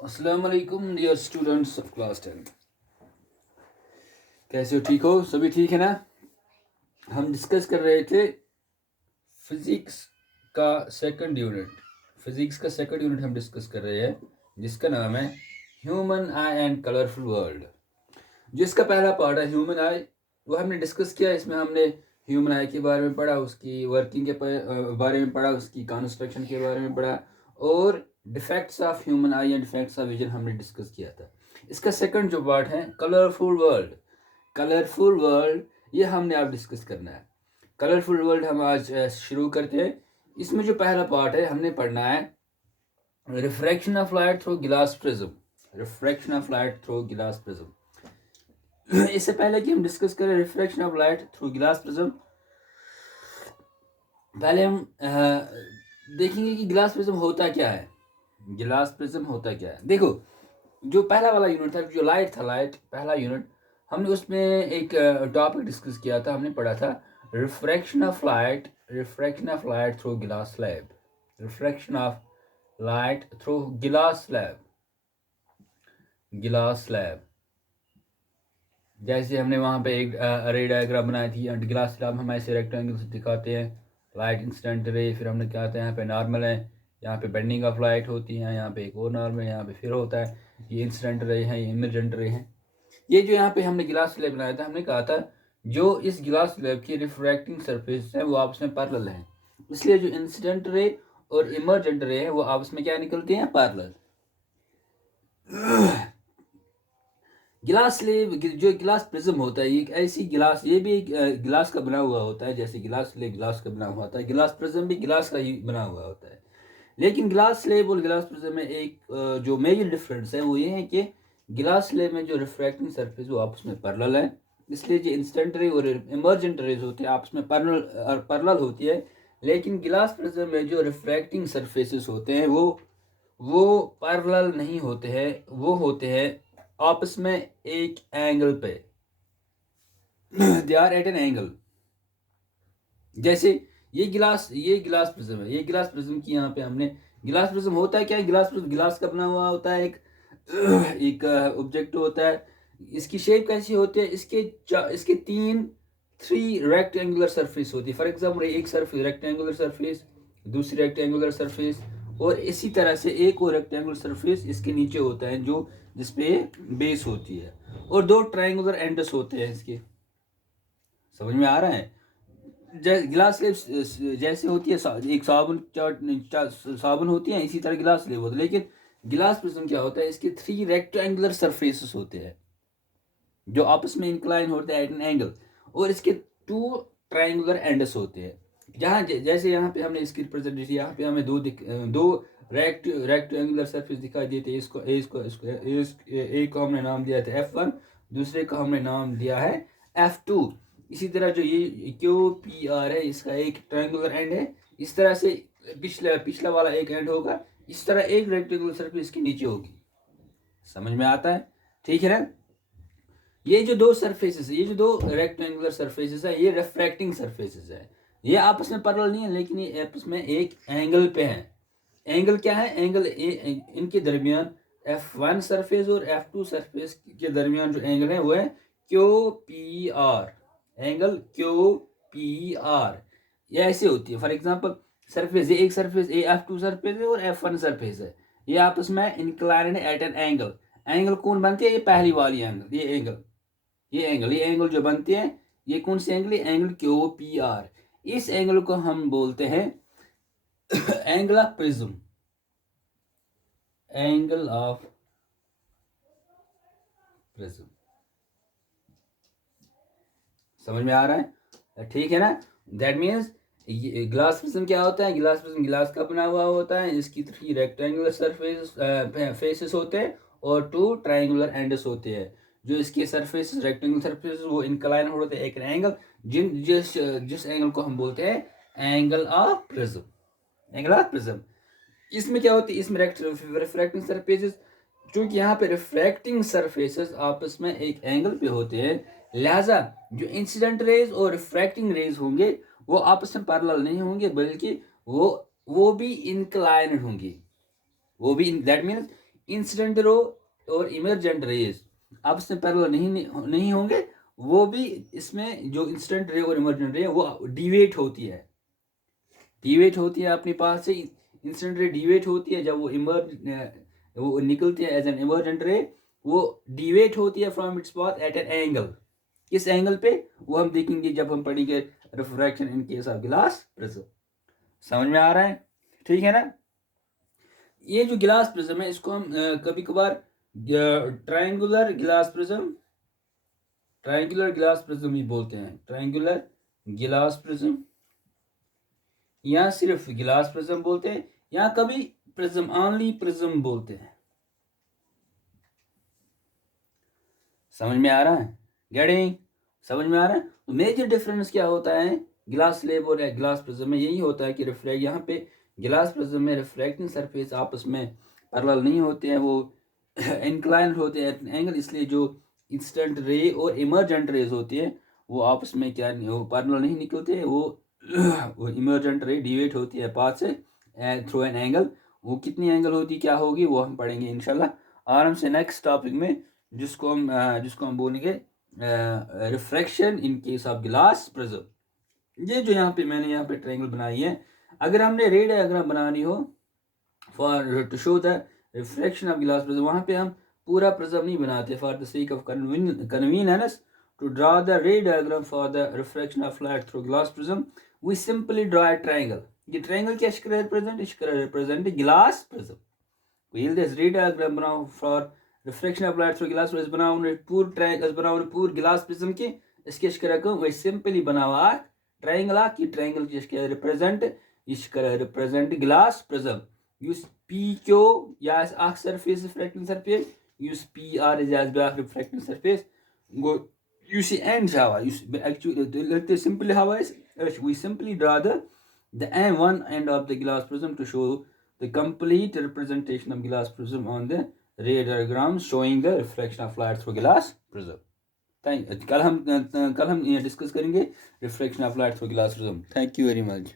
अस्सलाम वालेकुम dear students of class 10। कैसे हो? ठीक हो? सभी ठीक है ना? हम डिस्कस कर रहे थे फिजिक्स का सेकंड यूनिट। हम डिस्कस कर रहे हैं जिसका नाम है human I and colourful world. जिसका पहला पार्ट है ह्यूमन आई, वो हमने डिस्कस किया। इसमें हमने ह्यूमन आई के बारे में पढ़ा, उसकी वर्किंग के बारे में पढ़ा, उसकी कंस्ट्रक्शन के बारे में पढ़ा और defects of human I and defects of vision हमने डिस्कस किया था। इसका सेकंड जो पार्ट है कलरफुल वर्ल्ड, ये हमने आप डिस्कस करना है। कलरफुल वर्ल्ड हम आज शुरू करते हैं। इसमें जो पहला पार्ट है हमने पढ़ना है रिफ्रैक्शन ऑफ लाइट थ्रू गिलास प्रिज्म। इससे पहले कि हम डिस्कस करें रिफ्रैक्शन ऑफ लाइट थ्रू गिलास प्रिज्म, पहले हम देखेंगे कि गिलास प्रिज्म होता क्या है। देखो, जो पहला वाला यूनिट था, जो पहला यूनिट, हमने उसमें एक टॉपिक डिस्कस किया था। हमने पढ़ा था रिफ्रैक्शन ऑफ लाइट थ्रू गिलास स्लैब। जैसे हमने वहाँ पे एक अरे डायग्राम बनाई थी। गिलास स्लैब हम ऐसे रेक्टेंगल से दिखाते हैं, लाइट इंसिडेंट रे, फिर हमने क्या कहते हैं, यहाँ पे नॉर्मल है, यहाँ पे बेंडिंग ऑफ लाइट होती है, यहाँ पे एक और नॉर्मल है, यहाँ पे फिर होता है, ये इंसिडेंट रे है, ये इमरजेंट रे है। ये जो यहाँ पे हमने गिलास स्लैब बनाया था, हमने कहा था जो इस गिलास स्लैब की रिफ्रैक्टिंग सरफेस है वो आपस में पैरेलल है, इसलिए जो इंसिडेंट रे और इमरजेंट रे है वो आपस में क्या निकलते हैं, पैरेलल। गिलास स्लेब, जो गिलास प्रिज्म होता है, एक ऐसी गिलास, ये भी एक गिलास का बना हुआ होता है, जैसे गिलास स्लेब गिलास का बना हुआ होता है, गिलास प्रिज्म भी गिलास का ही बना हुआ होता है। लेकिन गिलास स्लेब और गिलास प्रिज्म में एक जो मेजर डिफरेंस है वो ये है कि गिलास स्लेब में जो रिफ्रैक्टिंग सरफेस वो आपस में पैरेलल है, इसलिए जो इंसिडेंट रे और इमर्जेंट रेज होते हैं आपस में पैरेलल होती है। लेकिन गिलास प्रिज्म में जो रिफ्रैक्टिंग सरफेसेस होते हैं वो पैरेलल नहीं होते हैं, वो होते हैं आपस में एक एंगल पे। They are at an angle. जैसे ये गिलास प्रिज्म है, ये गिलास प्रिज्म की यहाँ पे हमने, गिलास प्रिज्म होता है क्या, गिलास प्रिज्म गिलास का बना हुआ होता है, एक ऑब्जेक्ट होता है। इसकी शेप कैसी होती है, इसके थ्री रेक्टेंगुलर सरफेस होती है। फॉर एग्जाम्पल एक सरफेस रेक्टेंगुलर सरफेस, दूसरी रेक्टेंगुलर सरफेस, और इसी तरह से एक और रेक्टेंगुलर सरफेस इसके नीचे होता है जो जिसपे बेस होती है, और दो ट्रायंगुलर एंडस होते हैं इसके। समझ में आ रहा है? गिलास स्लेब जैसे होती है, एक साबुन होती है, इसी तरह गिलास स्लेब होता है। लेकिन गिलास प्रिज्म क्या होता है, इसके थ्री रेक्टेंगुलर सरफेसेस होते हैं जो आपस में इंक्लाइन होते हैं एट एन एंगल, और इसके टू ट्रायंगुलर एंडस होते हैं। जहाँ जैसे यहाँ पे हमने इसकी रिप्रेजेंटेशन, यहाँ पे हमें दो रेक्टेंगुलर सरफेस दिखाई देते हैं। एक को हमने नाम दिया था F1, दूसरे को हमने नाम दिया है F2। इसी तरह जो ये QPR है, इसका एक ट्रायंगुलर एंड है, इस तरह से पिछला वाला एक एंड होगा, इस तरह एक रेक्टेंगुलर सरफेस इसके नीचे होगी। समझ में आता है? ठीक है ना? ये जो दो रेक्टेंगुलर सरफेसेस है, ये रिफ्रैक्टिंग सरफेसेस है। ये आपस में पैरेलल नहीं है, लेकिन ये आपस में एक एंगल पे है। एंगल क्या है? एंगल इनके दरमियान F1 सरफेस और F2 सरफेस के दरमियान जो एंगल है वो है QPR। एंगल QPR ये ऐसे होती है। फॉर एग्जांपल सरफेस, ये एक सरफेस F2 सरफेस है और F1 सरफेस है, ये आपस में inclined at an angle. Angle कौन बनती है? ये पहली वाली एंगल, ये एंगल जो बनते हैं, ये कौन से एंगल? Angle QPR। इस एंगल को हम बोलते हैं एंगल ऑफ प्रिज्म। समझ में आ रहा है? ठीक है ना? दैट मीन्स ग्लास प्रिज्म क्या होता है? गिलास प्रिज्म गिलास का बना हुआ होता है, इसकी थ्री रेक्टेंगुलर फेसेस होते हैं और टू ट्रायंगुलर एंडस होते हैं। जो इसके सरफेस रेक्टेंगुलर सरफेस वो इंक्लाइन होते हैं एक एंगल, जिस एंगल को हम बोलते हैं एंगल ऑफ प्रिज्म। इसमें क्या होती है? इसमें रिफ्रैक्टिंग सरफेसेस, क्योंकि यहाँ पे रिफ्रैक्टिंग सरफेसेस आपस में एक एंगल पे होते हैं, लिहाजा जो इंसिडेंट रेज और रिफ्रैक्टिंग रेज होंगे वो आपस में पैरेलल नहीं होंगे, बल्कि वो भी इंक्लाइंड होंगे। दैट मीन्स इंसिडेंट रो और इमरजेंट रेज आपस में पैरेलल नहीं होंगे, वो भी इसमें जो इंसिडेंट रे और इमरजेंट रे वो डिवेट होती है अपने पास से। इंसिडेंट रे डिवेट होती है जब वो निकलती है एज एन इमरजेंट रे, वो डिवेट होती है from its path at an angle. किस एंगल पे, वो हम देखेंगे जब हम पढ़ेंगे refraction in case of glass prism. समझ में आ रहा है? ठीक है ना। ये जो गिलास प्रिज्म है इसको हम कभी कभार ट्रायंगुलर गिलास प्रिज्म ही बोलते हैं। ट्रायंगुलर गिलास प्रिज्म या सिर्फ गिलास प्रिज्म बोलते हैं, या कभी प्रिज्म ऑनली प्रिज्म बोलते हैं। समझ में आ रहा है? गेटिंग? समझ में आ रहा है? तो मेजर डिफरेंस क्या होता है गिलास स्लेब और गिलास प्रिज्म में? यही होता है कि रिफ्रैक्ट, यहाँ पे गिलास प्रिज्म में रिफ्रैक्टिंग सरफेस आपस में पैरेलल नहीं होते हैं, वो इंक्लाइंड होते हैं एट एंगल, इसलिए जो इंसिडेंट रे और इमरजेंट रेज होती है वो आपस में क्या वो पैरेलल नहीं निकलते, वो इमरजेंट रे डिवेट होती है पाथ से थ्रू एन एंगल। वो कितनी एंगल होती क्या होगी वो हम पढ़ेंगे इंशाल्लाह आराम से नेक्स्ट टॉपिक में, जिसको हम बोलेंगे refraction in case of glass prism. ये जो यहाँ पे मैंने यहाँ पे ट्रायंगल बनाई है, अगर हमने रे डायग्राम बनानी हो for to show the refraction of glass prism, वहाँ पे हम पूरा प्रिज्म नहीं बनाते for the sake of convenience. To draw the ray diagram for the refraction of light through glass prism we simply draw a triangle. ये triangle क्या represent glass prism. यदि ray diagram बनाओ for refraction of light through glass prism, बनाओ पूर triangle, बनाओ पूर glass prism के इसके वही सिंपली बनाओ ट्रायंगल कि triangle represent glass prism. Use P Q या surface refracting surface, use P R is back refracting surface go, use and हवा एक्चुअली सिंपली हवा we simply draw the one end of the glass prism to show the complete representation of glass prism on the ray diagram showing the reflection of light through glass prism. कल हम discuss करेंगे reflection of light through glass prism. Thank you very much.